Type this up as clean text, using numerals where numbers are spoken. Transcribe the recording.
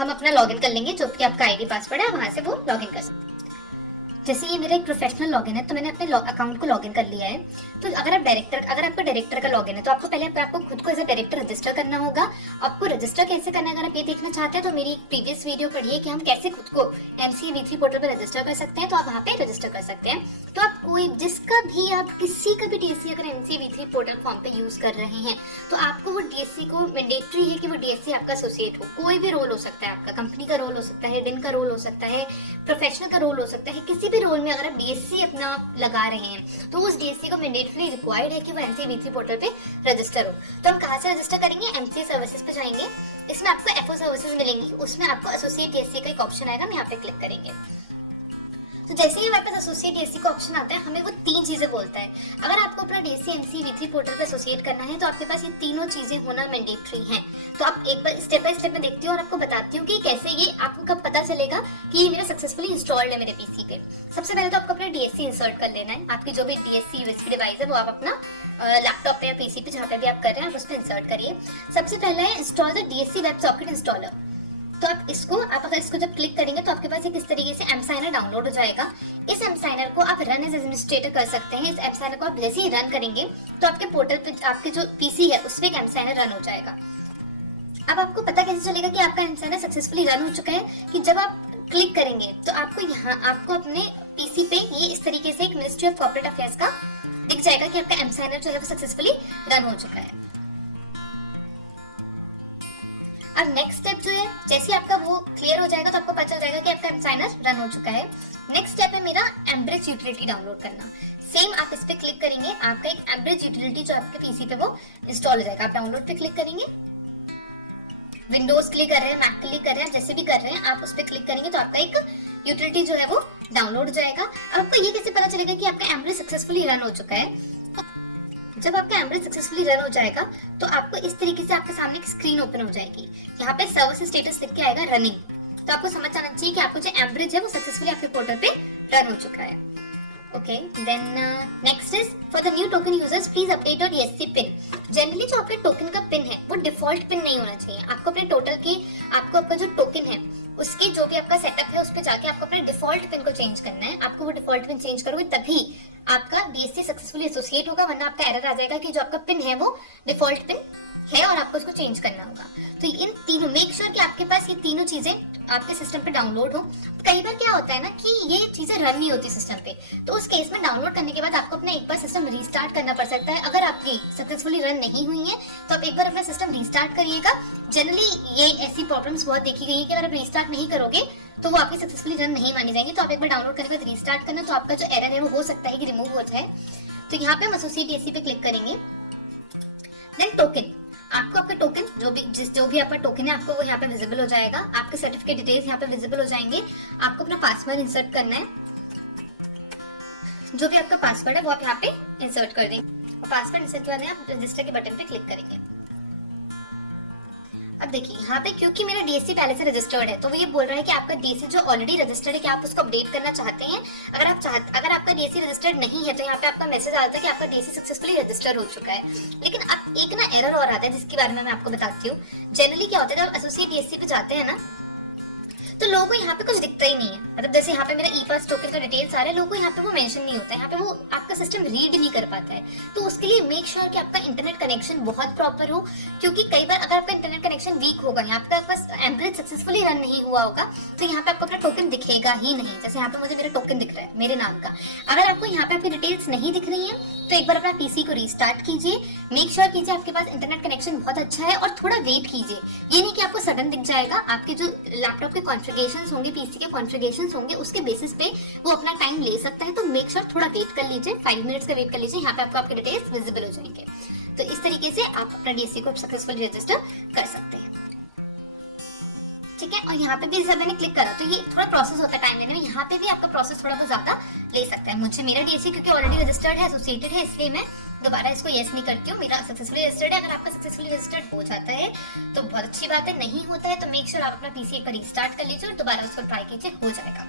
हम अपना लॉगिन कर लेंगे, जो कि आपका आईडी पासवर्ड है वहां से वो लॉगिन कर सकते हैं। जैसे ये मेरा एक प्रोफेशनल लॉगिन है तो मैंने अपने अकाउंट को लॉगिन कर लिया है। तो अगर आपका डायरेक्टर का लॉगिन है तो आपको पहले आपको खुद को एज अ डायरेक्टर रजिस्टर करना होगा। आपको रजिस्टर कैसे करना है अगर आप ये देखना चाहते हैं तो मेरी प्रीवियस वीडियो पढ़िए कि हम कैसे खुद को MCA-V3 पोर्टल पर रजिस्टर कर सकते हैं, तो आप वहाँ पे रजिस्टर कर सकते हैं। तो आप किसी का भी DSC अगर MCA-V3 पोर्टल फॉर्म पे यूज कर रहे हैं तो आपको वो DSC को मैंडेटरी है कि वो DSC आपका एसोसिएट हो। कोई भी रोल हो सकता है, आपका कंपनी का रोल हो सकता है, डिन का रोल हो सकता है, प्रोफेशनल का रोल हो सकता है, किसी भी रोल में अगर आप DSC अपना लगा रहे हैं तो उस DSC को मैंडेटरी रिक्वायर्ड है कि वो MCA-V3 पोर्टल पे रजिस्टर हो। तो हम कहाँ से रजिस्टर करेंगे? MCA सर्विसेज पे जाएंगे, इसमें आपको FO सर्विसेज मिलेंगी, उसमें आपको एसोसिएट DSC का एक ऑप्शन आएगा, हम यहाँ पे क्लिक करेंगे। तो जैसे ही हमारे पास एसोसिएट DSC का ऑप्शन आता है हमें वो 3 चीजें बोलता है। अगर आपको अपना DSC MCA-V3 पोर्टल पे एसोसिएट करना है तो आपके पास ये तीनों चीजें होना मैंडेटरी हैं। तो आप एक बार स्टेप बाय स्टेप में देखती हूँ और आपको बताती हूँ कि कैसे ये आपको कब पता चलेगा कि ये मेरा सक्सेसफुली इंस्टॉल्ड है मेरे PC पे। सबसे पहले तो आपको अपना DSC इंसर्ट कर लेना है। आपकी जो भी DSC USB डिवाइस है वो आप अपना लैपटॉप पे या PC पे जहाँ पे भी आप कर रहे हैं आप उसको इंसर्ट करिए। सबसे पहला है install the DSC web socket installer. तो आप अगर इसको जब क्लिक करेंगे तो आपके पास एक इस तरीके से एमसाइनर डाउनलोड हो जाएगा। इस एमसाइनर को आप रन एज एडमिनिस्ट्रेटर कर सकते हैं। इस एमसाइनर को आप जैसे ही रन करेंगे तो आपके पोर्टल पे आपके जो PC है उसमें एक एमसाइनर रन हो जाएगा। अब आपको पता कैसे चलेगा कि आपका एमसाइनर सक्सेसफुली रन हो चुका है? कि जब आप क्लिक करेंगे तो आपको अपने PC पे ये इस तरीके से एक मिनिस्ट्री ऑफ कॉर्पोरेट अफेयर्स का दिख जाएगा कि आपका एमसाइनर जो है वो सक्सेसफुली रन हो चुका है। अब नेक्स्ट स्टेप जो है, जैसे आपका वो क्लियर हो जाएगा तो आपको पता चल जाएगा कि आपका एमसाइनर रन हो चुका है। नेक्स्ट स्टेप है मेरा एम्ब्रेज यूटिलिटी डाउनलोड करना। सेम आप इस पे क्लिक करेंगे, आपका एक एम्ब्रेज यूटिलिटी जो आपके PC पे वो इंस्टॉल हो जाएगा। आप डाउनलोड पे क्लिक करेंगे, विंडोज क्लिक कर रहे हैं, मैक क्लिक कर रहे हैं, जैसे भी कर रहे हैं आप उस पे क्लिक करेंगे तो आपका एक यूटिलिटी जो है वो डाउनलोड हो जाएगा। अब आपको ये कैसे पता चलेगा कि आपका एम्ब्रेज सक्सेसफुली रन हो चुका है? जब आपका एम्ब्रेज सक्सेसफुली रन हो जाएगा तो आपको इस तरीके से आपके सामने एक स्क्रीन ओपन हो जाएगी। यहाँ पे सर्विस स्टेटस लिख के आएगा रनिंग। तो आपको समझ आना चाहिए कि आपको जो एम्ब्रेज है वो सक्सेसफुली आपके पोर्टल पे रन हो चुका है। Okay, then next is for the new token users please update your DSC pin. Generally जो आपके टोकन का पिन है वो डिफॉल्ट पिन नहीं होना चाहिए। आपको अपने आपका जो टोकन है उसके जो भी आपका सेटअप है उस पे जाके आपको अपने डिफॉल्ट पिन को चेंज करना है। आपको वो डिफॉल्ट पिन चेंज करोगे तभी आपका DSC सक्सेसफुली एसोसिएट होगा, वरना आपका एरर आ जाएगा कि जो आपका पिन है वो डिफॉल्ट पिन है और आपको उसको चेंज करना होगा। तो इन तीनों मेक श्योर कि आपके पास ये तीनों चीजें आपके सिस्टम पे डाउनलोड हो। कई बार क्या होता है ना कि ये चीजें रन नहीं होती सिस्टम पे, तो उस केस में डाउनलोड करने के बाद आपको अपना एक बार सिस्टम रीस्टार्ट करना पड़ सकता है। अगर आपकी सक्सेसफुली रन नहीं हुई है तो आप एक बार अपना सिस्टम रीस्टार्ट करिएगा। जनरली ये ऐसी प्रॉब्लम्स बहुत देखी गई है कि अगर आप रीस्टार्ट नहीं करोगे तो वो आपकी सक्सेसफुली रन नहीं मानी जाएंगी। तो आप एक बार डाउनलोड करने के बाद रीस्टार्ट करना, तो आपका जो एरर है वो हो सकता है कि रिमूव हो जाए। तो यहाँ पे हम एसोसिएट DSC पे क्लिक करेंगे। देन टोकन, आपको आपका टोकन जो भी आपका टोकन है आपको वो यहाँ पे विजिबल हो जाएगा। आपके सर्टिफिकेट डिटेल्स यहाँ पे विजिबल हो जाएंगे। आपको अपना पासवर्ड इंसर्ट करना है। जो भी आपका पासवर्ड है वो आप यहाँ पे इंसर्ट कर देंगे और पासवर्ड इंसर्ट करने आप रजिस्टर के बटन पे क्लिक करेंगे। अब देखिए यहाँ पे क्योंकि मेरा DSC पहले से रजिस्टर्ड है तो वो ये बोल रहा है कि आपका DSC जो ऑलरेडी रजिस्टर्ड है क्या आप उसको अपडेट करना चाहते हैं। अगर आपका DSC रजिस्टर्ड नहीं है तो यहाँ पे आपका मैसेज आता है कि आपका DSC सक्सेसफुली रजिस्टर हो चुका है। लेकिन अब एक ना एरर और आता है जिसके बारे में मैं आपको बताती हूँ। जनरली क्या होता है जब एसोसिएट DSC पे जाते हैं ना तो लोगों को यहाँ पे कुछ दिखता ही नहीं है। मतलब जैसे यहाँ पे मेरा ई-पास टोकन का डिटेल्स आ रहा है, लोगों को यहाँ पे वो मेंशन नहीं होता है, यहाँ पे वो आपका सिस्टम रीड नहीं कर पाता है। तो उसके लिए मेक श्योर कि आपका इंटरनेट कनेक्शन बहुत प्रॉपर हो, क्योंकि कई बार अगर आपका इंटरनेट कनेक्शन वीक होगा, यहाँ पे आपका एम्ब्रेज सक्सेसफुली रन नहीं हुआ होगा तो यहाँ पे आपको अपना टोकन दिखेगा ही नहीं। जैसे यहाँ पे मुझे मेरा टोकन दिख रहा है मेरे नाम का। अगर आपको यहाँ पे आपकी डिटेल्स नहीं दिख रही है तो एक बार अपना PC को रीस्टार्ट कीजिए। मेक श्योर कीजिए आपके पास इंटरनेट कनेक्शन बहुत अच्छा है और थोड़ा वेट कीजिए। ये नहीं कि आपको सडन दिख जाएगा। आपके जो लैपटॉप के कॉन्फ़िगरेशंस होंगे, PC के कॉन्फ़िगरेशंस होंगे, उसके बेसिस पे वो अपना टाइम ले सकता है। तो मेक श्योर थोड़ा वेट कर लीजिए, 5 मिनट्स का वेट कर लीजिए। यहाँ पे आपको आपके डिटेल्स विजिबल हो जाएंगे। तो इस तरीके से आप अपना DSC को सक्सेसफुली रजिस्टर कर सकते हैं। ठीक है, और यहाँ पे भी जब मैंने क्लिक करा तो ये थोड़ा प्रोसेस होता है टाइम लेने में। यहाँ पे भी आपका प्रोसेस थोड़ा बहुत ज्यादा ले सकता है। मुझे मेरा DSC क्योंकि ऑलरेडी रजिस्टर्ड है, एसोसिएटेड है, इसलिए मैं दोबारा इसको यस नहीं करती हूँ। मेरा सक्सेसफुली रजिस्टर्ड है। अगर आपका सक्सेसफुली रजिस्टर्ड हो जाता है तो बहुत अच्छी बात है, नहीं होता है तो मेक श्योर आप अपना PC एक बार रीस्टार्ट कर लीजिए और दोबारा उसको ट्राई कीजिए, हो जाएगा।